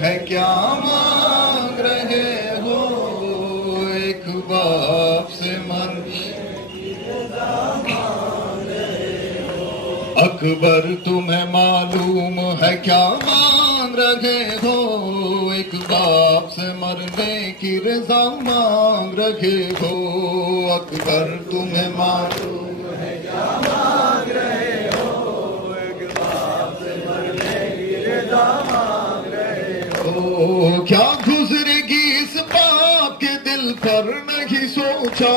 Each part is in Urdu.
ہے کیا مانگ رہے ہو ایک باپ سے من اکبر تمہیں معلوم ہے کیا مانگ رہے ہو ایک باپ سے مرنے کی رضا مانگ رہے ہو اکبر تمہیں معلوم ہے کیا مانگ رہے ہو ایک باپ سے مرنے کی رضا مانگ رہے ہو کیا گزرے گی اس باپ کے دل پر نہیں سوچا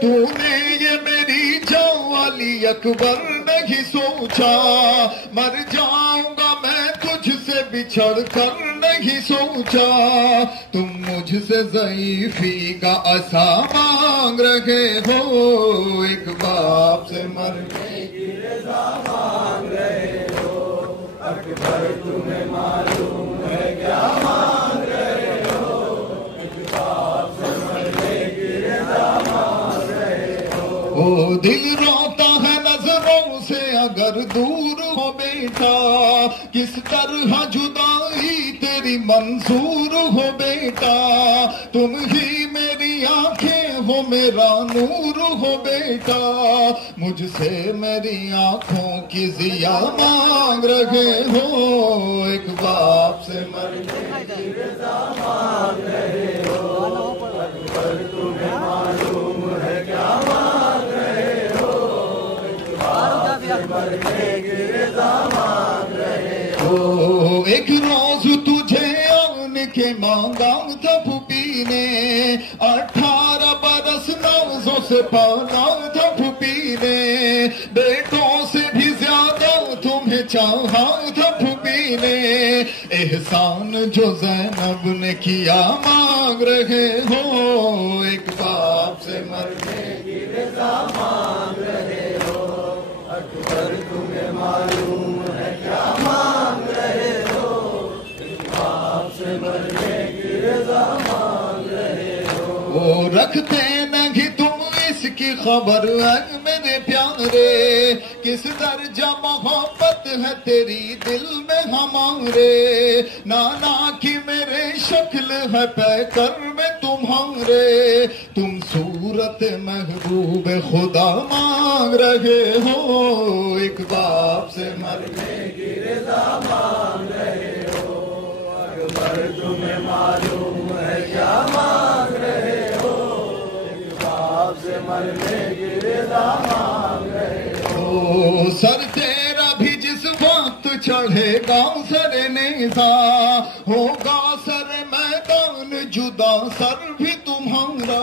تو نے یہ میری جان والی اکبر نہیں سوچا مر جاؤں گا میں تجھ سے بچھڑ کر نہیں سوچا تم مجھ سے ضعیفی کا عصا مانگ رہے ہو ایک باپ سے مرنے کی رضا مانگ رہے ہو اکبر تمہیں معلوم ہے کیا مانگ رہے ہو ایک باپ سے مرنے کی رضا مانگ رہے ہو دل روتا ہے نظروں سے اگر دور ہو بیٹا کس طرح جدائی تیری منظور ہو بیٹا تم ہی میری آنکھیں ہو میرا نور ہو بیٹا مجھ سے میری آنکھوں کی ضیا مانگ رہے ہو ایک باپ سے مرنے کی رضا مانگ رہے ہو اکبر تمہیں معلوم ہے کیا مانگ رہے ہو ایک باپ سے مرنے کی رضا مانگ رہے ہو ایک روز تجھے آن کے مانگا تھا پھوپھی نے 18 برس نازوں سے پالا تھا پھوپھی نے بیٹوں سے بھی زیادہ تمہیں چاہا تھا پھوپھی نے احسان جو زینب نے کیا مانگ رہے ہو ایک باپ سے مرنے کی رضا مانگ رہے ہو اکبر تمہیں معلوم ہے کیا مانگ رہے ہو ایک باپ سے مرنے کی رضا مانگ رہے ہو رکھتے نہیں تم اس کی خبر ہے میرے پیارے کس درجہ محبت ہے تیری دل میں ہمارے نانا کی میرے شکل ہے پیکر میں تمہارے تم صورت محبوب خدا مانگ رہے ہو ایک باپ سے مرنے کی رضا مانگ رہے ہو اکبر تمہیں معلوم ہے کیا مانگ رہے ہو ایک باپ سے مرنے کی رضا مانگ رہے ہو سر تیرا بھی جس وقت چڑھے گا سر نیزا ہوگا سر میدان جدا سر بھی تمہارا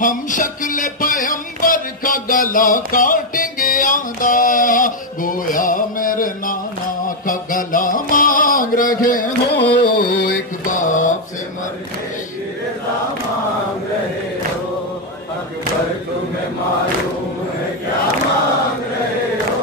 ہم شکل پیمبر کا گلا کاٹیں گے آدھا گویا میرے نانا کا گلا مانگ رہے ہو ایک باپ سے مرنے کی رضا مانگ رہے ہو اکبر تمہیں معلوم ہے کیا مانگ رہے ہو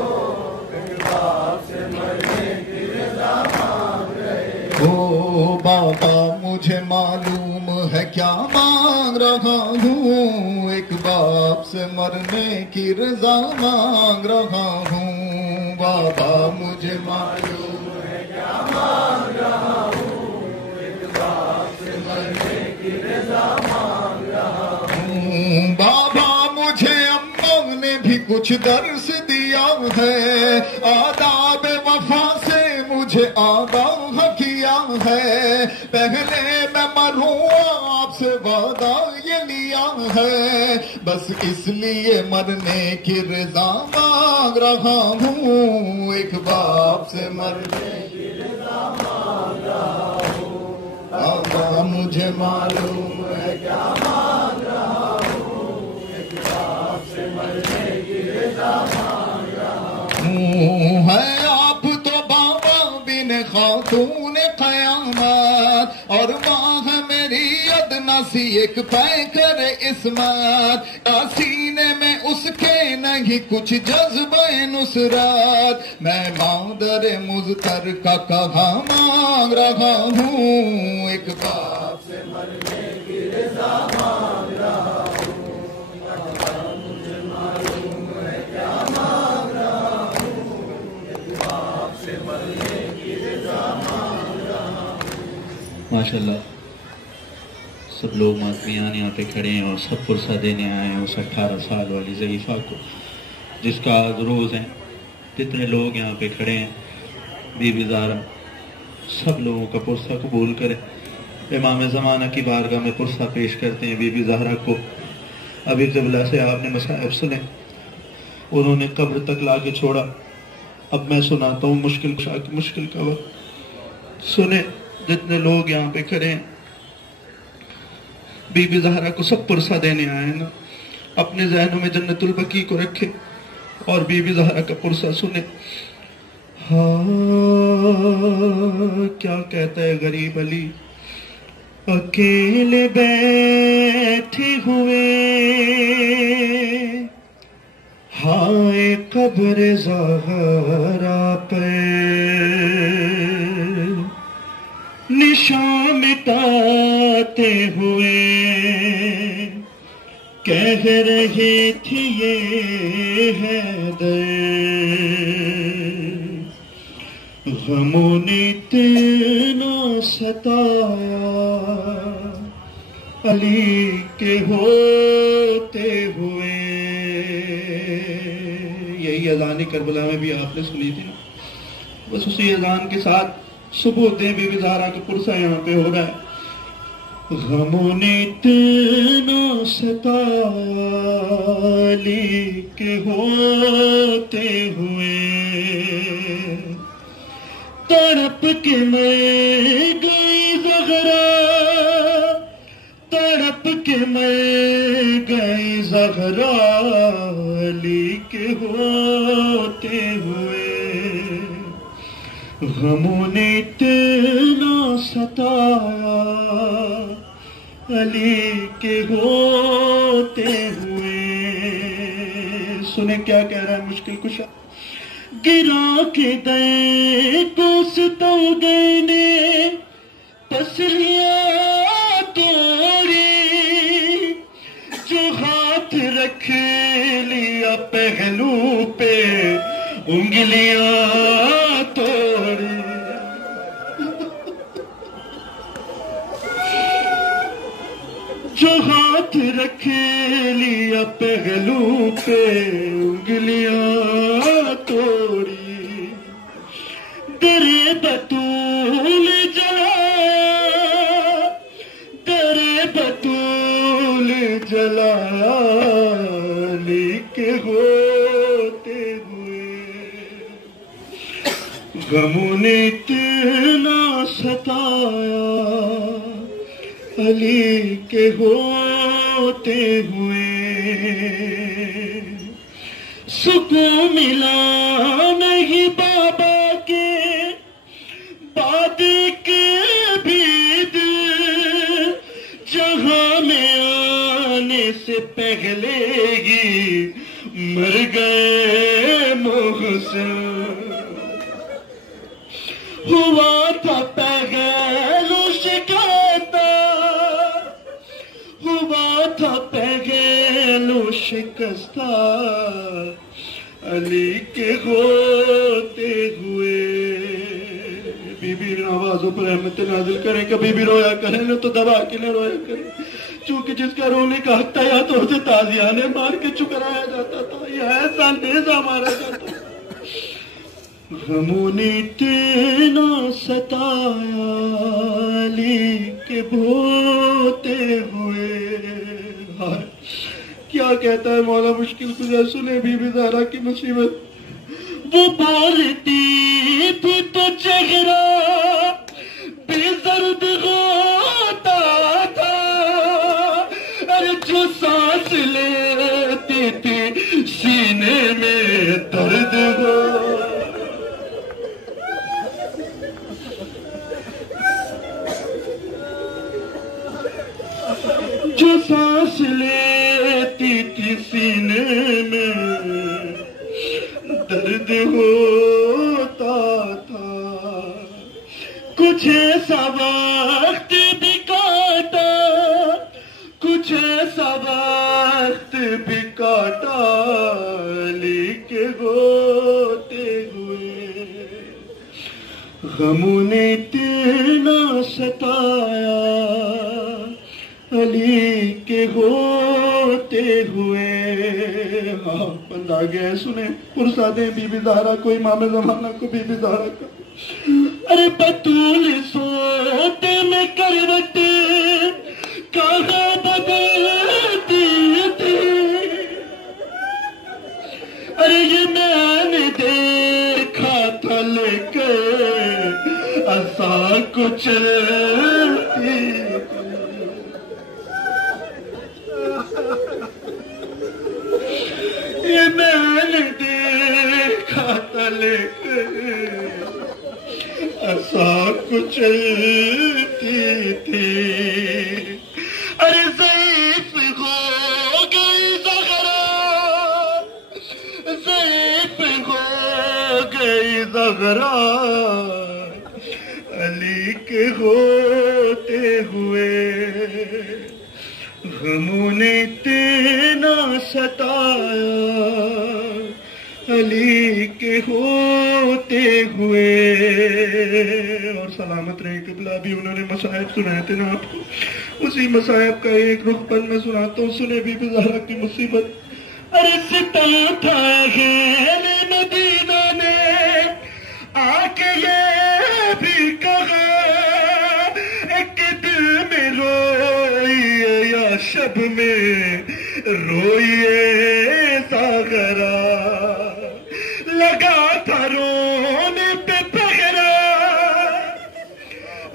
ایک باپ سے مرنے کی رضا مانگ رہے ہو بابا مجھے معلوم ہے کیا مانگ رہا ہوں ایک باپ سے مرنے کی رضا مانگ رہا ہوں بابا مجھے معلوم ہے کیا مانگ رہا ہوں ایک باپ سے مرنے کی رضا مانگ رہا ہوں بابا مجھے اماں نے بھی کچھ درس دیا ہے آداب وفا سے مجھے آگاہ کیا ہے پہلے میں مروں آپ سے وعدہ یہ لیا ہے بس اس لیے مرنے کی رضا مانگ رہا ہوں ایک باپ سے مرنے کی رضا مانگ رہا ہوں آقا مجھے معلوم ہے کیا مانگ رہا ہوں ایک باپ سے مرنے کی رضا مانگ رہا ہوں ہے آپ تو بابا بن خاتون قیامت اور ماں ہے میری ادنا سی ایک پیکر عصمت سینے میں اس کے نہیں کچھ جذبہ نصرت میں مادر مضطر کا کہا مانگ رہا ہوں ایک باپ سے مرنے کی رضا مانگ رہا ہوں مجھے معلوم ہے کیا مانگ رہا ہوں ایک باپ سے مرنے کی رضا مانگ رہا ماشاءاللہ سب لوگ ماتمیان یہاں پہ کھڑے ہیں اور سب پرسہ دینے آئے ہیں اس 18 سال والی ضعیفہ کو جس کا آج روز ہے. جتنے لوگ یہاں پہ کھڑے ہیں بی بی زہرا سب لوگوں کا پرسہ قبول کرے. امام زمانہ کی بارگاہ میں پرسہ پیش کرتے ہیں بی بی زہرا کو. ابھی قبلہ سے آپ نے مصائب سنے, انہوں نے قبر تک لا کے چھوڑا. اب میں سناتا ہوں مشکل کا وقت. سنیں جتنے لوگ یہاں پہ کھڑے ہیں بی بی زہرا کو سب پرسہ دینے آئے ہیں نا, اپنے ذہنوں میں جنت البقیع کو رکھے اور بی بی زہرا کا پرسہ سنیں. ہاں کیا کہتا ہے غریب علی, اکیلے بیٹھے ہوئے ہائے قبر زہرا پر نشان مٹاتے ہوئے کہہ رہی تھی یہ حیدر, غموں نے اتنا ستایا علی کے ہوتے ہوئے. یہی اذان کربلا میں بھی آپ نے سنی تھی نا, بس اسی اذان کے ساتھ ثبوت دیں بی بی زہرا کا پرسہ یہاں پہ ہو رہا ہے. غموں نے اتنا ستایا علی کے ہوتے ہوئے تڑپ کے مر گئی زہرا, تڑپ کے مر گئی زہرا علی کے ہوتے ہوئے. غموں نے اتنا ستایا علی کے ہوتے ہوئے. سنیں کیا کہہ رہا ہے مشکل کشا. گرا کے دے دوستوں گئے نے پسلیاں توڑی, جو ہاتھ رکھ لیا پہلو پہ انگلیاں توڑی. جو ہاتھ رکھ لیا پہلو پہ انگلیاں توڑی. درے بطول جلایا, درے بطول جلایا علی کے ہوتے ہوئے. غموں نے اتنا ستایا علی کے ہوتے ہوئے. سکون ملا نہیں بابا کے بعد کے بھی دل, جہاں میں آنے سے پہلے ہی مر گئے محسن. ہوا تھا پہلو شکستہ, ہوا تھا پہلو شکستہ علی کے ہوتے ہوئے. بی بی آوازوں پر رحمت نازل کریں, کبھی بھی رویا کریں نہ تو دبا کے نہ رویا کریں, چونکہ جس کا رونے کا حق تھا یا تو اسے تازیانے مار کے چکرایا جاتا تھا یا ایسا نیزہ مارا جاتا تھا. غموں نے اتنا ستایا علی کے ہوتے ہوئے. کیا کہتا ہے مولا مشکل کشا, سنے بی بی زہرا کی مصیبت. وہ بولتی تھی تو چہرہ بے زرد ہوتا تھا, ارے جو سانس لیتی تھی سینے میں درد ہو. جو سانس لیتی تھی سینے میں درد ہوتا تھا. کچھ ایسا وقت بھی کاٹا, کچھ ایسا وقت بھی کاٹا علی کے ہوتے ہوئے. غموں نے اتنا ستایا علی کے ہوتے ہوئے. بند آ گیا ہے سنیں پرسادیں بی بی زہرا کو امام زمانہ کو بی بی زہرا کا. ارے بطول سوتے میں کروٹ کہاں بدلتی تھی. ارے یہ میں نے دیکھا تھا لے کر عصا کو چلتی. یہ میں نے دیکھا تھا لے کر عصا کو چلتی تھی. ارے ضعیف ہو گئی زہرا، ضعیف ہو گئی زہرا علی کے ہوتے ہوئے. غموں نے اتنا ستایا علی کے ہوتے ہوئے. اور سلامت رہے قبلہ. بھی انہوں نے مصائب سنائے تھے نا آپ کو. اسی مصائب کا ایک رخ بند میں سناتا ہوں. سنے بی بی زہرا کی مصیبت. ارے ستا تھا غیر مدینہ نے آ کے یہ بھی کہا ایک دل میں روئیے یا شب میں روئیے زہرا. لگا تھا رونے پہ پہرا،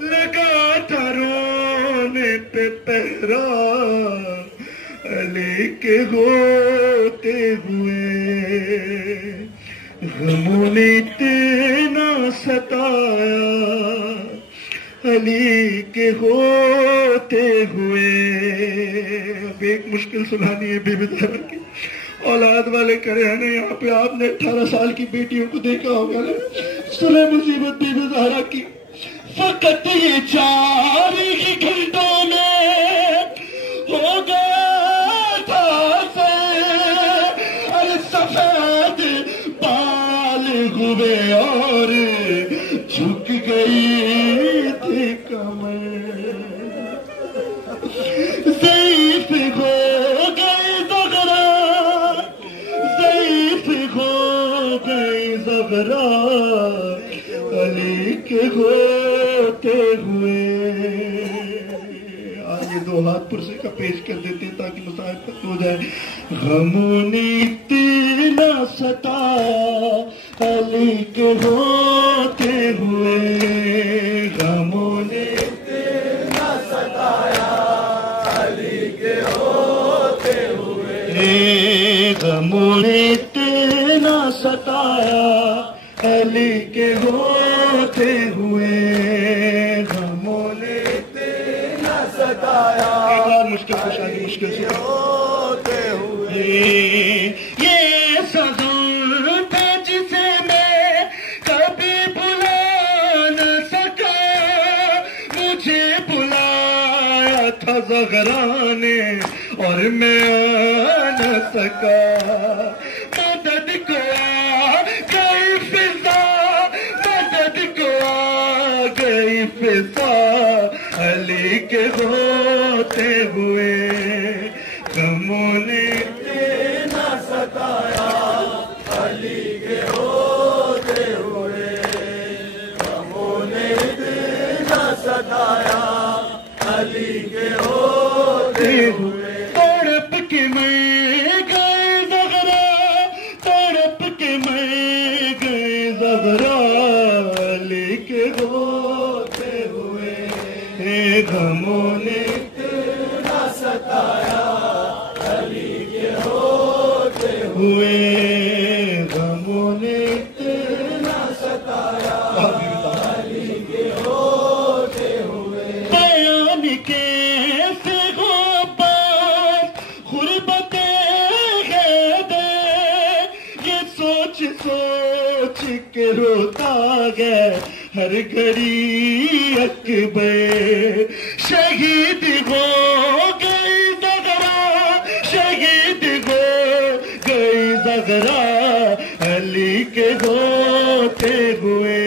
لگا تھا رونے پہ پہرا علی کے ہوتے ہوئے. غموں نے اتنا ستایا علی کے ہوتے ہوئے. اب ایک مشکل سنانی ہے بی بی زہرا کی. اولاد والے کرے ہیں یہاں پہ آپ نے 18 سال کی بیٹیوں کو دیکھا ہوگا نا. سنیں مصیبت بی بی زہرا کی. فقط یہ 4 ہی گھنٹوں میں ہو گیا تھا سے ارے سفید بال ہوئے اور جھک گئی تھی کمر. ضعیف ہو گئی زہرا، ضعیف ہو گئی زہرا علی کے ہوتے ہوئے. آگے 2 ہاتھ پرسے کا پیش کر دیتے ہیں تاکہ مسائل ختم ہو جائے. غموں نے اتنا ستایا علی کے ہوتے ہوئے. غموں نے اتنا ستایا علی کے ہوتے ہوئے. غموں نے اتنا ستایا علی کے ہوتے ہوئے. غموں نے اتنا ستایا. ایک اور مشکل خوشحالی مشکل سے ہوتے ہوئے. یہ سزا تھا جسے میں کبھی بلا نہ سکا. مجھے بلایا تھا زہرا نے اور میں آ نہ سکا. مدد کو آ گئی فضا، مدد کو آ گئی فضا علی کے ہوتے ہوئے. غموں نے اتنا ستایا علی کے ہوتے ہوئے. غموں نے اتنا ستایا علی کے ہوتے ہوئے. تڑپ کے میں گئے زہرا، تڑپ کے میں گئے زہرا علی کے ہوتے ہوئے. غموں نے اتنا ستایا علی کے ہوتے ہوئے. غموں نے اتنا ستایا علی کے ہوتے ہوئے. بیان کیسے ہو بات غربت حیدر، یہ سوچ سوچ کے روتا گیا ہر گھڑی اکبر. شہید ہو گئی زہرا، شہید ہو گئی زہرا علی کے ہوتے ہوئے.